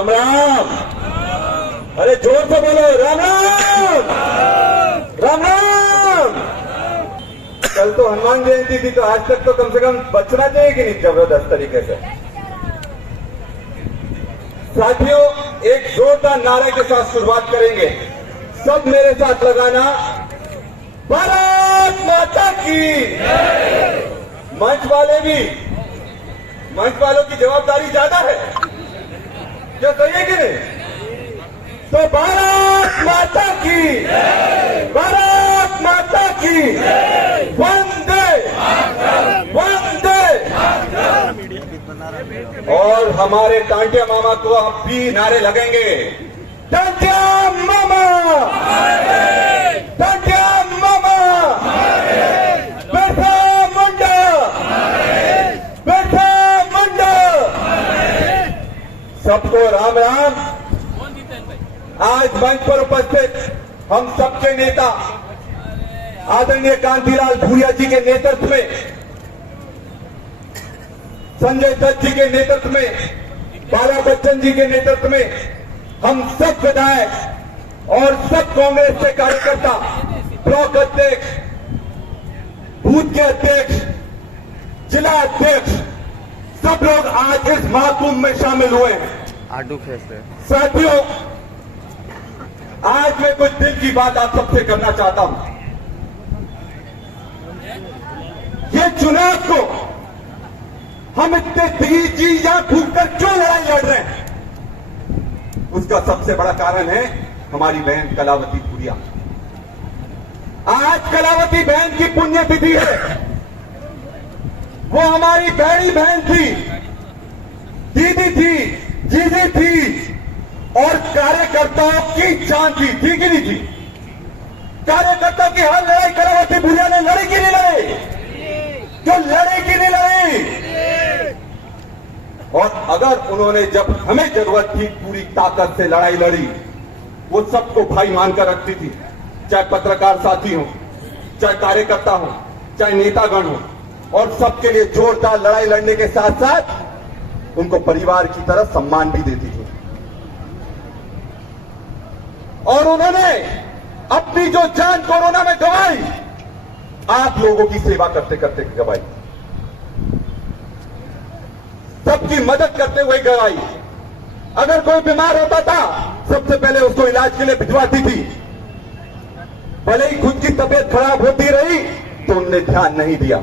राम राम। अरे जोर से बोलो राम राम राम राम। कल तो हनुमान जयंती थी तो आज तक तो कम से कम बचना चाहिए कि नहीं जबरदस्त तरीके से। साथियों, एक जोरदार नारे के साथ शुरुआत करेंगे। सब मेरे साथ लगाना, भारत माता की। मंच वाले भी, मंच वालों की जवाबदारी ज्यादा है, क्या सही है कि नहीं? तो भारत माता की, भारत माता की, वंदे वंदे। और हमारे टांटिया मामा को अब भी नारे लगेंगे, टांटिया मामा, टांटिया मामा, बिरसा मुंडा, बिरसा मुंडा। सबको राम राम। आज मंच पर उपस्थित हम सबके नेता आदरणीय कांतिलाल भूरिया जी के नेतृत्व में, संजय दत्त जी के नेतृत्व में, बाला बच्चन जी के नेतृत्व में, हम सब विधायक और सब कांग्रेस के कार्यकर्ता, ब्लॉक अध्यक्ष, बूथ के अध्यक्ष, जिला अध्यक्ष, सब लोग आज इस महाकुंभ में शामिल हुए हैं। साथियों, आज मैं कुछ दिल की बात आप सबसे करना चाहता हूं। ये चुनाव को हम इतने जी जान फूक कर क्यों लड़ाई लड़ रहे हैं, उसका सबसे बड़ा कारण है हमारी बहन कलावती भूरिया। आज कलावती बहन की पुण्यतिथि है। वो हमारी बहनी बहन थी, दीदी थी, जीजी थी और कार्यकर्ताओं की जान थी कि नहीं थी? कार्यकर्ता की हर लड़ाई कलावती भूरिया ने लड़ी कि नहीं लड़ी? क्यों लड़ी कि नहीं लड़ी? और अगर उन्होंने जब हमें जरूरत थी पूरी ताकत से लड़ाई लड़ी, वो सबको भाई मानकर रखती थी, चाहे पत्रकार साथी हो, चाहे कार्यकर्ता हो, चाहे नेतागण हो, और सबके लिए जोरदार लड़ाई लड़ने के साथ साथ उनको परिवार की तरह सम्मान भी देती थी। और उन्होंने अपनी जो जान कोरोना में गंवाई, आप लोगों की सेवा करते करते गंवाई, सबकी मदद करते हुए गंवाई। अगर कोई बीमार होता था, सबसे पहले उसको इलाज के लिए भिजवाती थी। भले ही खुद की तबीयत खराब होती रही तो उन्होंने ध्यान नहीं दिया।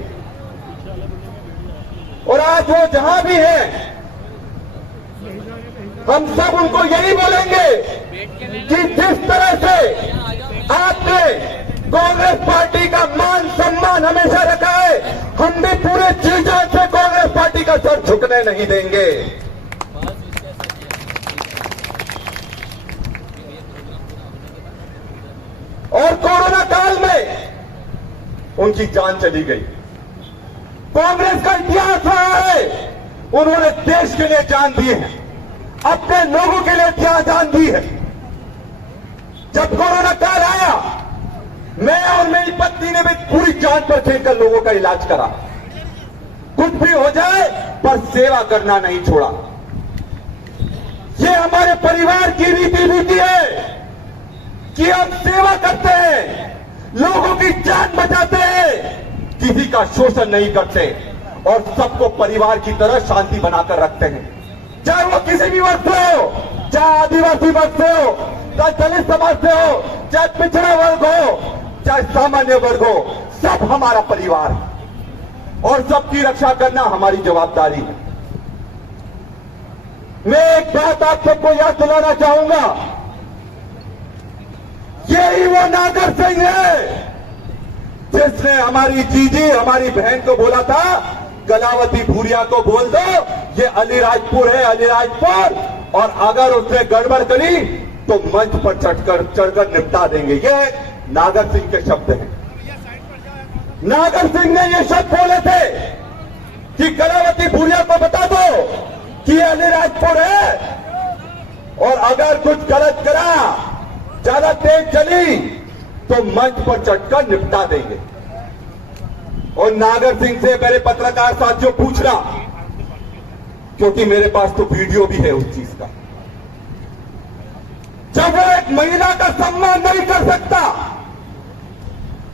और आज वो जहां भी है, हम सब उनको यही बोलेंगे कि जिस तरह से आपने कांग्रेस पार्टी का मान सम्मान हमेशा रखा है, हम भी पूरे जी जान से कांग्रेस पार्टी का सर झुकने नहीं देंगे। और कोरोना काल में उनकी जान चली गई। कांग्रेस का इतिहास रहा है, उन्होंने देश के लिए जान दी है, अपने लोगों के लिए क्या जान दी है। जब कोरोना काल आया, मैं और मेरी पत्नी ने भी पूरी जान पर खेलकर लोगों का इलाज करा। कुछ भी हो जाए पर सेवा करना नहीं छोड़ा। ये हमारे परिवार की रीति नीति है कि हम सेवा करते हैं, लोगों की जान बचाते हैं, किसी का शोषण नहीं करते और सबको परिवार की तरह शांति बनाकर रखते हैं। चाहे वो किसी भी वर्ग से हो, चाहे आदिवासी वर्ग से हो, चाहे दलित समाज से हो, चाहे पिछड़ा वर्ग हो, चाहे सामान्य वर्ग हो, सब हमारा परिवार है और सबकी रक्षा करना हमारी जवाबदारी है। मैं एक बात आप सबको याद दिलाना चाहूंगा, यही वो नागर सिंह है जिसने हमारी जीजी, हमारी बहन को बोला था, कलावती भूरिया को बोल दो ये अलीराजपुर है, अलीराजपुर, और अगर उसने गड़बड़ करी तो मंच पर चढ़कर निपटा देंगे। ये नागर सिंह के शब्द हैं। नागर सिंह ने ये शब्द बोले थे कि कलावती भूरिया को बता दो कि ये अलीराजपुर है, और अगर कुछ गलत करा, ज्यादा तेज चली तो मंच पर चढ़कर निपटा देंगे। और नागर सिंह से मेरे पत्रकार साथियों पूछना, क्योंकि मेरे पास तो वीडियो भी है उस चीज का, जब वो एक महिला का सम्मान नहीं कर सकता,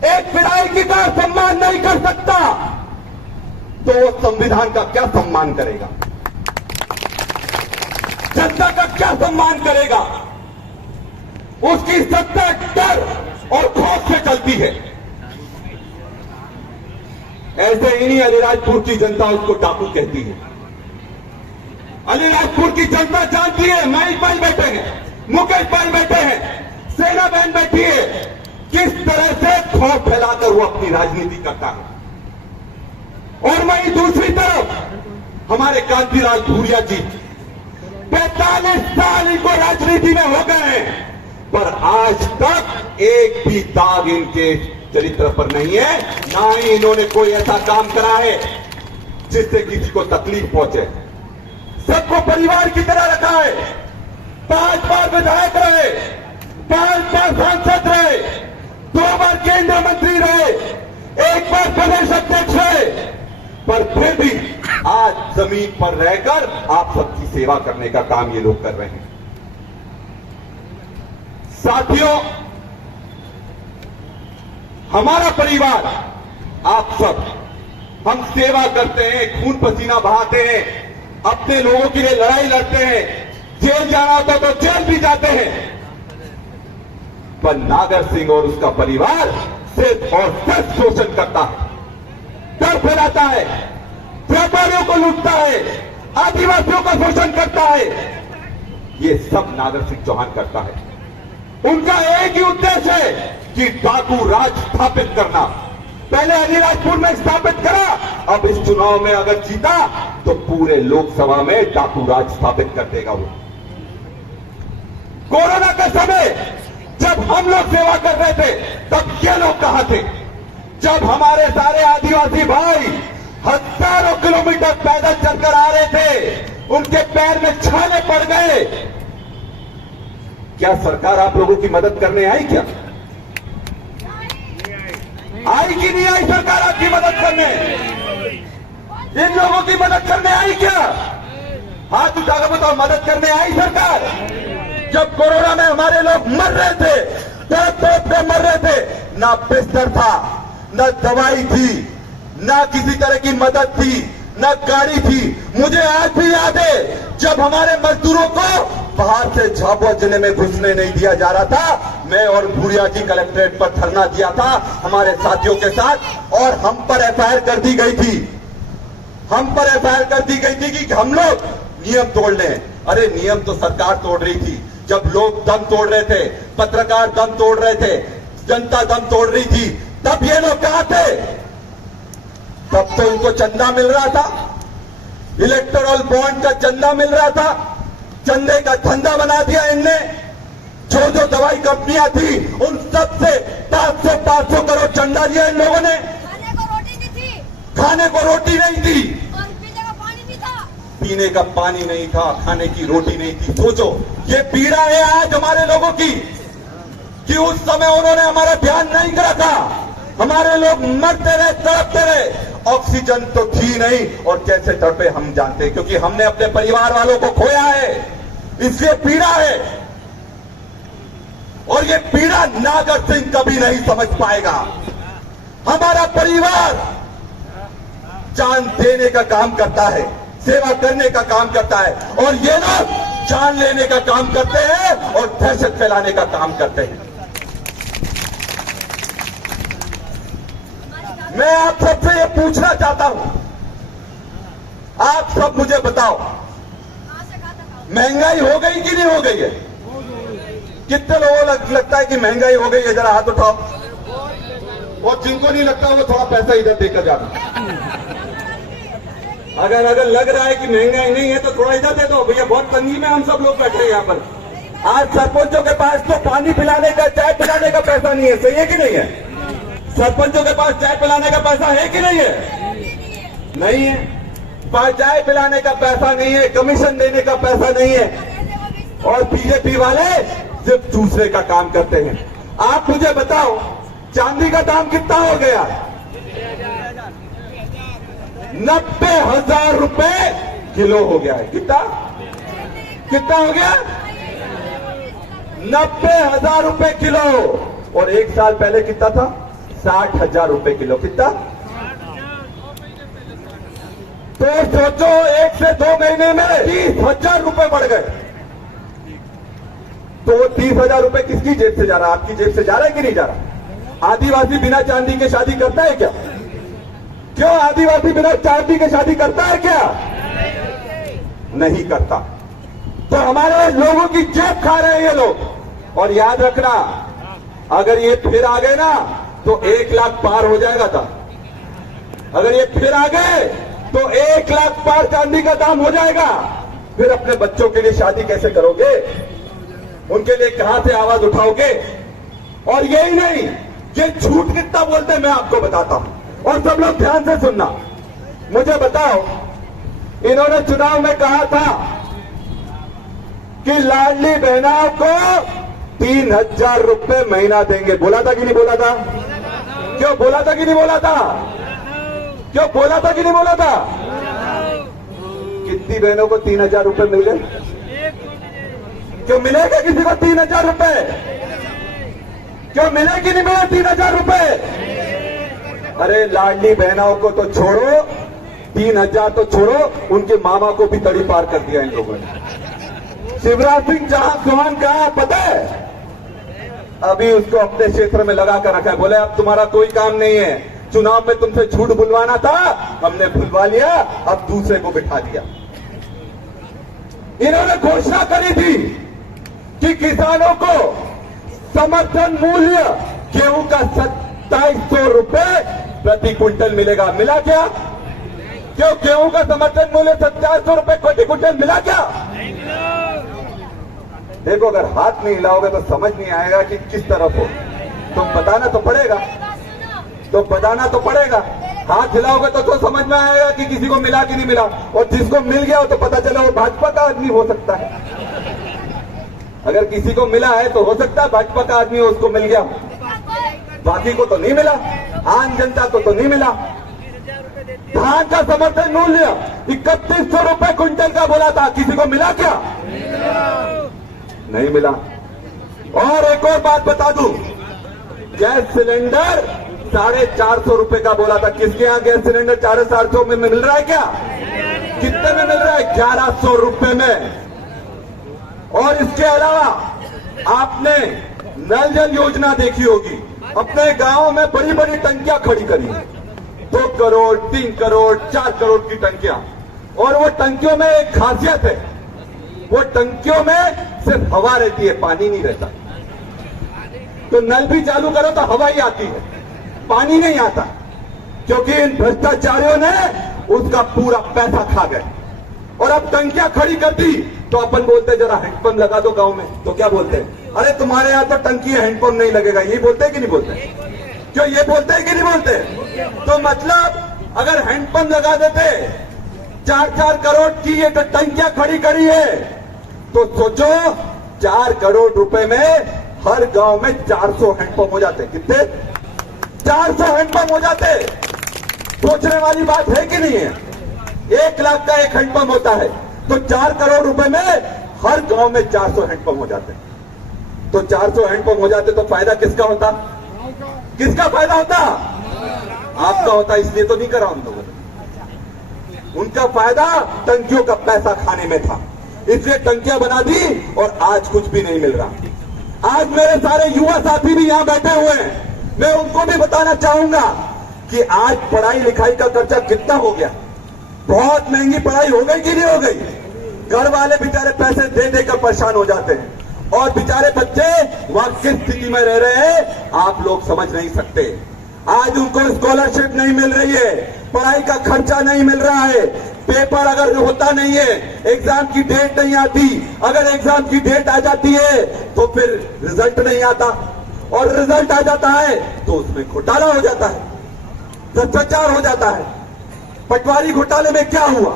एक विधायक का सम्मान नहीं कर सकता, तो वो संविधान का क्या सम्मान करेगा? जनता का क्या सम्मान करेगा? उसकी सत्ता डर और खौफ से चलती है। ऐसे ही नहीं अलीराजपुर की जनता उसको डाकू कहती है। अलीराजपुर की जनता जानती है, महेश भाई बैठे हैं, मुकेश भाई बैठे हैं, सेना बहन बैठी है, किस तरह से खौफ फैलाकर वो अपनी राजनीति करता है। और वहीं दूसरी तरफ हमारे कांतिलाल भूरिया जी 45 साल इनको राजनीति में हो गए हैं, पर आज तक एक भी दाग इनके चरित्र पर नहीं है, ना ही इन्होंने कोई ऐसा काम करा है जिससे किसी को तकलीफ पहुंचे। सबको परिवार की तरह रखा है। 5 बार विधायक रहे, 5 बार सांसद रहे, 2 बार केंद्रीय मंत्री रहे, 1 बार प्रदेश अध्यक्ष रहे, पर फिर भी आज जमीन पर रहकर आप सबकी सेवा करने का काम ये लोग कर रहे हैं। साथियों, हमारा परिवार, आप सब, हम सेवा करते हैं, खून पसीना बहाते हैं, अपने लोगों के लिए लड़ाई लड़ते हैं, जेल जाना होता तो जेल भी जाते हैं, पर नागर सिंह और उसका परिवार सिर्फ और सिर्फ शोषण करता है, डर फैलाता है, व्यापारियों को लूटता है, आदिवासियों का शोषण करता है। ये सब नागर सिंह चौहान करता है। उनका एक ही उद्देश्य है कि डाकू राज स्थापित करना। पहले अलीराजपुर में स्थापित करा, अब इस चुनाव में अगर जीता तो पूरे लोकसभा में डाकू राज स्थापित कर देगा वो। कोरोना के समय जब हम लोग सेवा कर रहे थे तब ये लोग कहां थे? जब हमारे सारे आदिवासी भाई हजारों किलोमीटर पैदल चलकर आ रहे थे, उनके पैर में छाले पड़ गए, क्या सरकार आप लोगों की मदद करने आई? क्या आई कि नहीं आई सरकार आपकी मदद करने? इन लोगों की मदद करने आई क्या? हाथ उठाकर बताओ, मदद करने आई सरकार? जब कोरोना में हमारे लोग मर रहे थे, तड़प के मर रहे थे, ना बिस्तर था, ना दवाई थी, ना किसी तरह की मदद थी, ना गाड़ी थी। मुझे आज भी याद है जब हमारे मजदूरों को बाहर से झाबुआ जिले में घुसने नहीं दिया जा रहा था, मैं और भूरिया जी कलेक्ट्रेट पर धरना दिया था हमारे साथियों के साथ, और हम पर एफआईआर कर दी गई थी। हम पर एफआईआर कर दी गई थी कि हम लोग नियम तोड़ लें। अरे नियम तो सरकार तोड़ रही थी। जब लोग दम तोड़ रहे थे, पत्रकार दम तोड़ रहे थे, जनता दम तोड़ रही थी, तब ये लोग कहां थे? तब तो उनको चंदा मिल रहा था, इलेक्टोरल बॉन्ड का चंदा मिल रहा था, चंदे का धंधा बना दिया इनने। जो दवाई कंपनियां थी उन सब से 500 करोड़ चंदा दिया इन लोगों ने। खाने को रोटी नहीं थी, खाने को रोटी नहीं थी, और पीने का पानी नहीं था, पीने का पानी नहीं था, खाने की रोटी नहीं थी। सोचो, ये पीड़ा है आज हमारे लोगों की कि उस समय उन्होंने हमारा ध्यान नहीं रखा। हमारे लोग मरते रहे, तड़पते रहे, ऑक्सीजन तो थी नहीं, और कैसे तड़पे हम जानते हैं, क्योंकि हमने अपने परिवार वालों को खोया है, इसलिए पीड़ा है। और ये पीड़ा नागर सिंह कभी नहीं समझ पाएगा। हमारा परिवार जान देने का काम करता है, सेवा करने का काम करता है, और ये लोग जान लेने का काम करते हैं और दहशत फैलाने का काम करते हैं। मैं आप सबसे ये पूछना चाहता हूं, आप सब मुझे बताओ, महंगाई हो गई कि नहीं हो गई है? कितने लोगों लगता है कि महंगाई हो गई है? जरा हाथ उठाओ। और जिनको नहीं लगता वो थोड़ा पैसा इधर देकर जाना। अगर लग रहा है कि महंगाई नहीं है तो थोड़ा इधर दे दो भैया, बहुत तंगी में हम सब लोग बैठे हैं यहाँ पर। आज सरपंचों के पास तो पानी पिलाने का, चाय पिलाने का पैसा नहीं है, सही है कि नहीं है? सरपंचों के पास चाय पिलाने का पैसा है कि नहीं है? नहीं है। चाय पिलाने का पैसा नहीं है, कमीशन देने का पैसा नहीं है, और बीजेपी वाले सिर्फ दूसरे का काम करते हैं। आप मुझे बताओ, चांदी का दाम कितना हो गया? 90,000 रुपए किलो हो गया है। कितना हो गया? 90,000 रुपए किलो, और एक साल पहले कितना था? 60,000 रुपए किलो। कितना? तो सोचो, 1 से 2 महीने में 30,000 रुपए बढ़ गए। तो 30,000 रुपए किसकी जेब से जा रहा है? आपकी जेब से जा रहा है कि नहीं जा रहा? आदिवासी बिना चांदी के शादी करता है क्या? क्यों आदिवासी बिना चांदी के शादी करता है क्या? नहीं करता। तो हमारे लोगों की जेब खा रहे हैं ये लोग। और याद रखना, अगर ये फिर आ गए ना तो 1 लाख पार हो जाएगा था। अगर ये फिर आ गए तो 1 लाख पार चांदी का दाम हो जाएगा। फिर अपने बच्चों के लिए शादी कैसे करोगे? उनके लिए कहां से आवाज उठाओगे? और यही नहीं, ये झूठ कितना बोलते हैं मैं आपको बताता हूं, और सब लोग ध्यान से सुनना। मुझे बताओ, इन्होंने चुनाव में कहा था कि लाडली बहनों को 3,000 रुपए महीना देंगे। बोला था कि नहीं बोला था? क्यों बोला था कि नहीं बोला था? क्यों बोला था कि नहीं बोला था? कितनी बहनों को 3,000 रुपए मिल गए? क्यों मिलेगा किसी को 3,000 रुपए? क्यों मिले कि नहीं मिले 3,000 रुपए? अरे लाडली बहनों को तो छोड़ो, 3,000 तो छोड़ो, उनके मामा को भी तड़ी पार कर दिया इन लोगों ने। शिवराज सिंह चौहान कहा पता है? अभी उसको अपने क्षेत्र में लगा कर रखा है। बोले अब तुम्हारा कोई काम नहीं है, चुनाव में तुमसे झूठ बुलवाना था, हमने बुलवा लिया, अब दूसरे को बिठा दिया। इन्होंने घोषणा करी थी कि किसानों को समर्थन मूल्य गेहूं का 2700 रुपए प्रति क्विंटल मिलेगा। मिला क्या? क्यों गेहूं का समर्थन मूल्य 2700 रुपए प्रति क्विंटल मिला क्या? देखो, अगर हाथ नहीं हिलाओगे तो समझ नहीं आएगा कि किस तरफ हो। तो बताना तो पड़ेगा, तो बताना तो पड़ेगा। हाथ हिलाओगे तो समझ में आएगा कि किसी को मिला कि नहीं मिला। और जिसको मिल गया हो तो पता चला वो भाजपा का आदमी हो सकता है। अगर किसी को मिला है तो हो सकता है भाजपा का आदमी हो, उसको मिल गया, बाकी को तो नहीं मिला, आम जनता को तो नहीं मिला। धान का समर्थन मूल्य 3100 रुपए क्विंटल का बोला था, किसी को मिला क्या? नहीं मिला। और एक और बात बता दूं, गैस सिलेंडर 450 रुपए का बोला था। किसके यहां गैस सिलेंडर 450 में मिल रहा है क्या? कितने में मिल रहा है? 1100 रुपए में। और इसके अलावा आपने नल जल योजना देखी होगी, अपने गांव में बड़ी बड़ी टंकियां खड़ी करी, 2 करोड़ 3 करोड़ 4 करोड़ की टंकियां। और वो टंकियों में एक खासियत है, वो टंकियों में सिर्फ हवा रहती है, पानी नहीं रहता। तो नल भी चालू करो तो हवा ही आती है, पानी नहीं आता, क्योंकि इन भ्रष्टाचारियों ने उसका पूरा पैसा खा गए। और अब टंकियां खड़ी कर दी तो अपन बोलते जरा हैंडपंप लगा दो गांव में। तो क्या बोलते हैं? अरे तुम्हारे यहां तो टंकी है, हैंडपंप नहीं लगेगा। ये बोलते हैं कि नहीं बोलते? क्यों ये बोलते हैं कि नहीं बोलते? तो मतलब अगर हैंडपंप लगा देते, 4-4 करोड़ की ये टंकियां खड़ी करी है, तो सोचो 4 करोड़ रुपए में हर गांव में 400 हैंडपंप हो जाते। कितने? 400 हैंडपंप हो जाते। सोचने वाली बात है कि नहीं है? 1 लाख का एक हैंडपंप होता है, तो 4 करोड़ रुपए में हर गांव में 400 हैंडपंप हो जाते। तो 400 हैंडपंप हो जाते तो फायदा किसका होता? किसका फायदा होता? आपका होता। इसलिए तो नहीं करा उन लोगों ने। उनका फायदा टंकियों का पैसा खाने में था, इसलिए टंकियां बना दी और आज कुछ भी नहीं मिल रहा। आज मेरे सारे युवा साथी भी यहां बैठे हुए हैं, मैं उनको भी बताना चाहूंगा कि आज पढ़ाई लिखाई का खर्चा कितना हो गया। बहुत महंगी पढ़ाई हो गई कि नहीं हो गई? घर वाले बेचारे पैसे दे देकर परेशान हो जाते हैं, और बेचारे बच्चे वहां किस स्थिति में रह रहे हैं आप लोग समझ नहीं सकते। आज उनको स्कॉलरशिप नहीं मिल रही है, पढ़ाई का खर्चा नहीं मिल रहा है, पेपर अगर होता नहीं है, एग्जाम की डेट नहीं आती, अगर एग्जाम की डेट आ जाती है तो फिर रिजल्ट नहीं आता, और रिजल्ट आ जाता है तो उसमें घोटाला हो जाता है, भ्रष्टाचार हो जाता है। पटवारी घोटाले में क्या हुआ?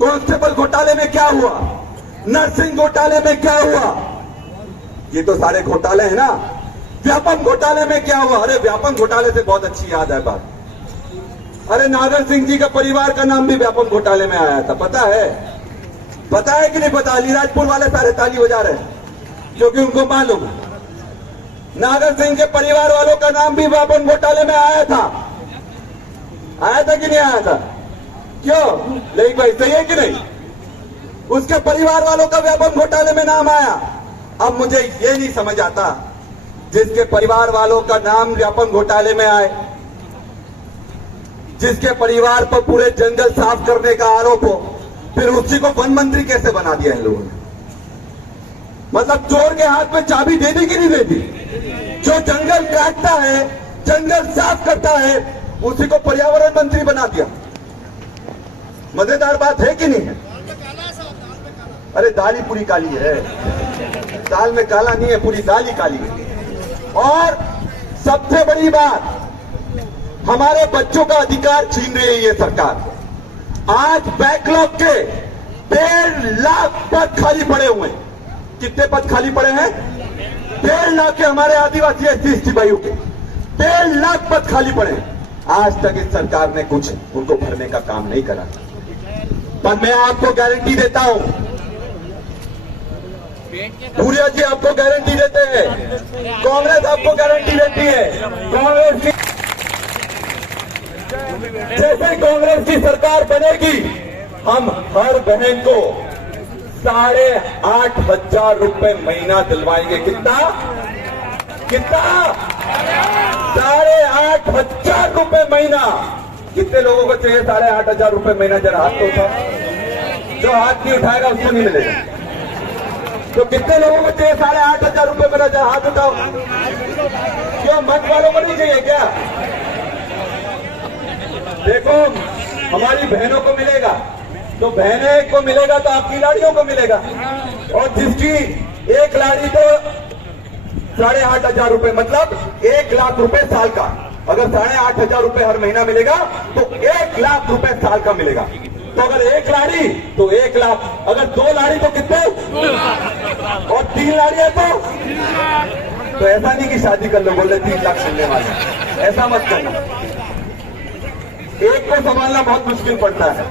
कांस्टेबल घोटाले में क्या हुआ? नर्सिंग घोटाले में क्या हुआ? ये तो सारे घोटाले हैं ना। व्यापम घोटाले में क्या हुआ? अरे व्यापम घोटाले से बहुत अच्छी याद है बात। अरे नागर सिंह जी का परिवार का नाम भी व्यापम घोटाले में आया था, पता है? पता है कि नहीं पता? अलीराजपुर वाले सारे ताली बजा रहे हैं। क्योंकि उनको मालूम नागर सिंह के परिवार वालों का नाम भी व्यापम घोटाले में आया था कि नहीं आया था? क्यों? लेकिन भाई सही है कि नहीं? उसके परिवार वालों का व्यापम घोटाले में नाम आया। अब मुझे ये नहीं समझ आता, जिसके परिवार वालों का नाम व्यापम घोटाले में आए, जिसके परिवार पर पूरे जंगल साफ करने का आरोप हो, फिर उसी को वन मंत्री कैसे बना दिया इन लोगों ने? मतलब चोर के हाथ में चाबी दे दी कि नहीं दे दी? जो जंगल काटता है, जंगल साफ करता है, उसी को पर्यावरण मंत्री बना दिया। मजेदार बात है कि नहीं है? अरे दाल ही पूरी काली है, दाल में काला नहीं है, पूरी दाल ही काली है। और सबसे बड़ी बात, हमारे बच्चों का अधिकार छीन रही है ये सरकार। आज बैकलॉग के 1.5 लाख पद खाली पड़े हुए हैं। कितने पद खाली पड़े हैं? 1.5 लाख के हमारे आदिवासी SC/ST भाइयों के 1.5 लाख पद खाली पड़े हैं। आज तक इस सरकार ने कुछ उनको भरने का काम नहीं करा। पर मैं आपको गारंटी देता हूं, सूर्या जी आपको गारंटी देते हैं, कांग्रेस आपको गारंटी देती है, कांग्रेस की जैसे कांग्रेस की सरकार बनेगी, हम हर बहन को 8,500 रुपए महीना दिलवाएंगे। कितना? 8,500 रुपए महीना। कितने लोगों को चाहिए 8,500 रुपए महीना? जरा हाथ तो उठाओ। जो हाथ नहीं उठाएगा उसको नहीं मिलेगा। तो कितने लोगों को चाहिए 8,500 रुपए महीना? जरा हाथ उठाओ। क्यों मत वालों को नहीं चाहिए क्या? देखो, हमारी बहनों को मिलेगा तो बहनें को मिलेगा तो आपकी लाड़ियों को मिलेगा। और जिसकी एक लाड़ी तो 8,500 रुपए, मतलब 1 लाख रुपए साल का। अगर 8,500 रुपए हर महीना मिलेगा तो 1 लाख रुपए साल का मिलेगा। तो अगर 1 लाड़ी तो 1 लाख, अगर 2 लाड़ी तो कितने? और 3 लाड़ी है तो ऐसा नहीं कि शादी कर लो बोले 3 लाख मिलने वाले, ऐसा मत करना। एक को संभालना बहुत मुश्किल पड़ता है,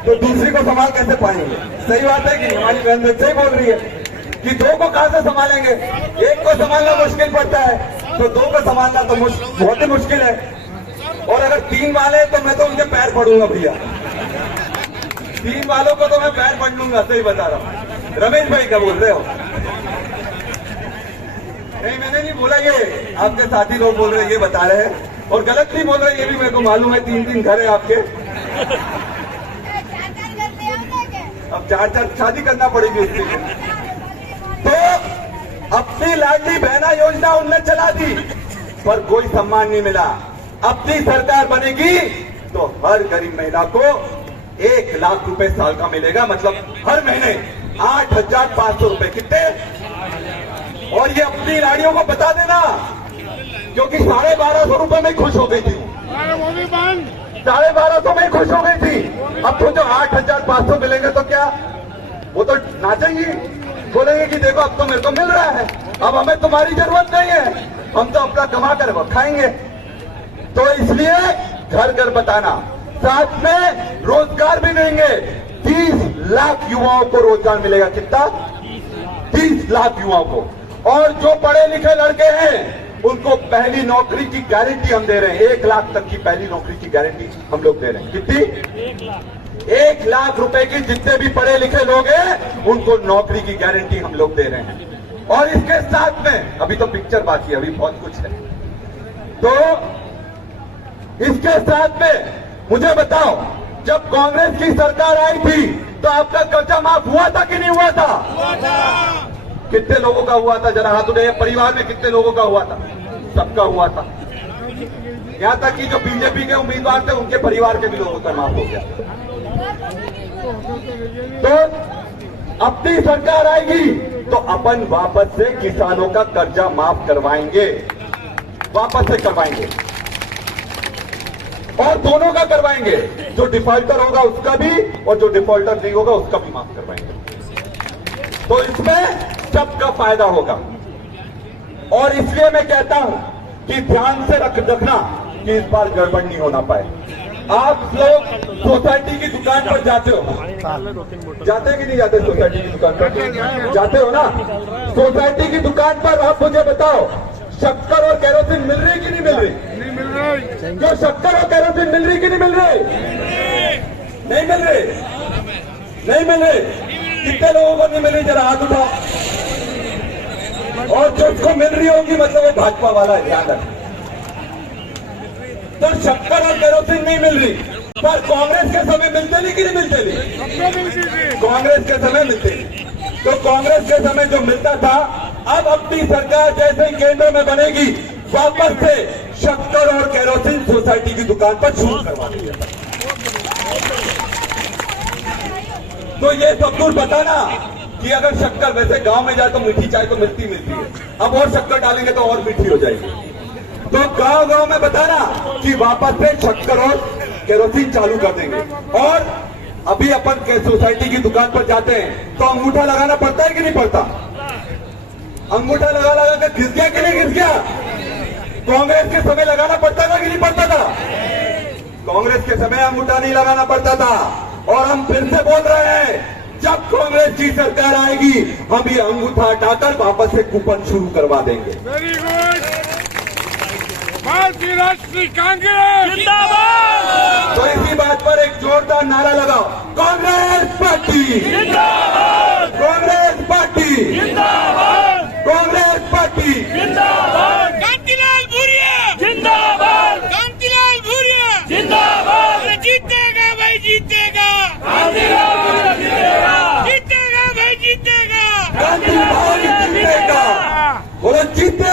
तो दूसरी को संभाल कैसे पाएंगे? सही बात है कि हमारी बहन सही बोल रही है कि 2 को कहां से संभालेंगे? एक को संभालना मुश्किल पड़ता है, तो 2 को संभालना तो बहुत ही मुश्किल है। और अगर 3 वाले तो मैं तो उनके पैर पड़ूंगा भैया, 3 वालों को तो मैं पैर पड़ लूंगा। सही बता रहा हूं। रमेश भाई क्या बोल रहे हो? नहीं, मैंने नहीं बोला, ये आपके साथी लोग बोल रहे हैं, ये बता रहे हैं। और गलत नहीं बोल रहे, ये भी मेरे को मालूम है। 3 घर है आपके, अब 4 शादी करना पड़ेगी इसके लिए। तो अपनी लाडली बहना योजना उनने चला दी, पर कोई सम्मान नहीं मिला। अपनी सरकार बनेगी तो हर गरीब महिला को 1 लाख रुपए साल का मिलेगा, मतलब हर महीने 8,500 रुपए। कितने? और ये अपनी लाड़ियों को बता देना, क्योंकि 1250 रुपए में खुश हो गई थी, 1250 में खुश हो गई थी। अब तो जो 8,500 मिलेंगे तो क्या वो तो नाचेंगी, बोलेंगे कि देखो अब तो मेरे को मिल रहा है, अब हमें तुम्हारी जरूरत नहीं है, हम तो अपना कमा कर खाएंगे। तो इसलिए घर घर बताना, साथ में रोजगार भी देंगे। 30 लाख युवाओं को रोजगार मिलेगा। कितना? 30 लाख युवाओं को। और जो पढ़े लिखे लड़के हैं उनको पहली नौकरी की गारंटी हम दे रहे हैं। 1 लाख तक की पहली नौकरी की गारंटी हम लोग दे रहे हैं। कितनी? 1 लाख रुपए की। जितने भी पढ़े लिखे लोग हैं उनको नौकरी की गारंटी हम लोग दे रहे हैं। और इसके साथ में अभी तो पिक्चर बाकी है, अभी बहुत कुछ है। तो इसके साथ में मुझे बताओ, जब कांग्रेस की सरकार आई थी तो आपका कर्जा माफ हुआ था कि नहीं हुआ था? कितने लोगों का हुआ था? जरा हाथ उठाइए। परिवार में कितने लोगों का हुआ था? सबका हुआ था। यहां तक कि जो बीजेपी के उम्मीदवार थे उनके परिवार के भी लोगों का माफ हो गया। तो अपनी सरकार आएगी तो अपन वापस से किसानों का कर्जा माफ करवाएंगे, वापस से करवाएंगे, और दोनों का करवाएंगे। जो डिफॉल्टर होगा उसका भी, और जो डिफॉल्टर नहीं होगा उसका भी माफ करवाएंगे। तो इसमें सबका फायदा होगा। और इसलिए मैं कहता हूं कि ध्यान से रखना कि इस बार गड़बड़ नहीं होना पाए। आप लोग सोसाइटी की दुकान पर जाते हो, जाते कि नहीं जाते? सोसाइटी की दुकान पर जाते हो ना? सोसाइटी की दुकान पर आप मुझे बताओ, शक्कर और केरोसिन मिल रही कि नहीं मिल रही? नहीं मिल रही। जो शक्कर और केरोसिन मिल रही कि नहीं मिल रही? नहीं मिल रही, नहीं मिल रही। कितने लोगों को नहीं मिल रही? जरा हाथ उठाओ। और जिसको मिल रही होगी मतलब वो भाजपा वाला है, ध्यान रखें। तो शक्कर और केरोसिन नहीं मिल रही, पर कांग्रेस के समय मिलते नहीं कि नहीं मिलते नहीं? कांग्रेस के समय मिलते नहीं। तो कांग्रेस के समय जो मिलता था, अब अपनी सरकार जैसे ही केंद्र में बनेगी, वापस से शक्कर और केरोसिन सोसाइटी की दुकान पर शुरू करवा देंगे। तो ये सब दूर बताना कि अगर शक्कर, वैसे गांव में जाए तो मीठी चाय तो मिलती है, अब और शक्कर डालेंगे तो और मीठी हो जाएगी। तो गांव गांव में बताना कि वापस से शक्कर और केरोसिन चालू कर देंगे। और अभी अपन के सोसाइटी की दुकान पर जाते हैं तो अंगूठा लगाना पड़ता है कि नहीं पड़ता? अंगूठा लगा के घिस गया कि नहीं घिस गया? कांग्रेस के समय लगाना पड़ता था कि नहीं पड़ता था? कांग्रेस के समय अंगूठा नहीं लगाना पड़ता था। और हम फिर से बोल रहे हैं, जब कांग्रेस की सरकार आएगी, हम ये अंगूठा हटाकर वापस से कूपन शुरू करवा देंगे। Very good. भारतीय राष्ट्रीय कांग्रेस जिंदाबाद। तो इसी बात पर एक जोरदार नारा लगाओ, कांग्रेस पार्टी जिंदाबाद, कांग्रेस पार्टी जिंदाबाद, कांग्रेस पार्टी जिंदाबाद, कांतिलाल भूरिया जिंदाबाद, कांतिलाल भूरिया जिंदाबाद, जीतेगा भाई जीतेगा, कांतिलाल भूरिया जीतेगा, जीतेगा भाई जीतेगा, गांधी भाई जीतेगा, बोलो जीतेगा।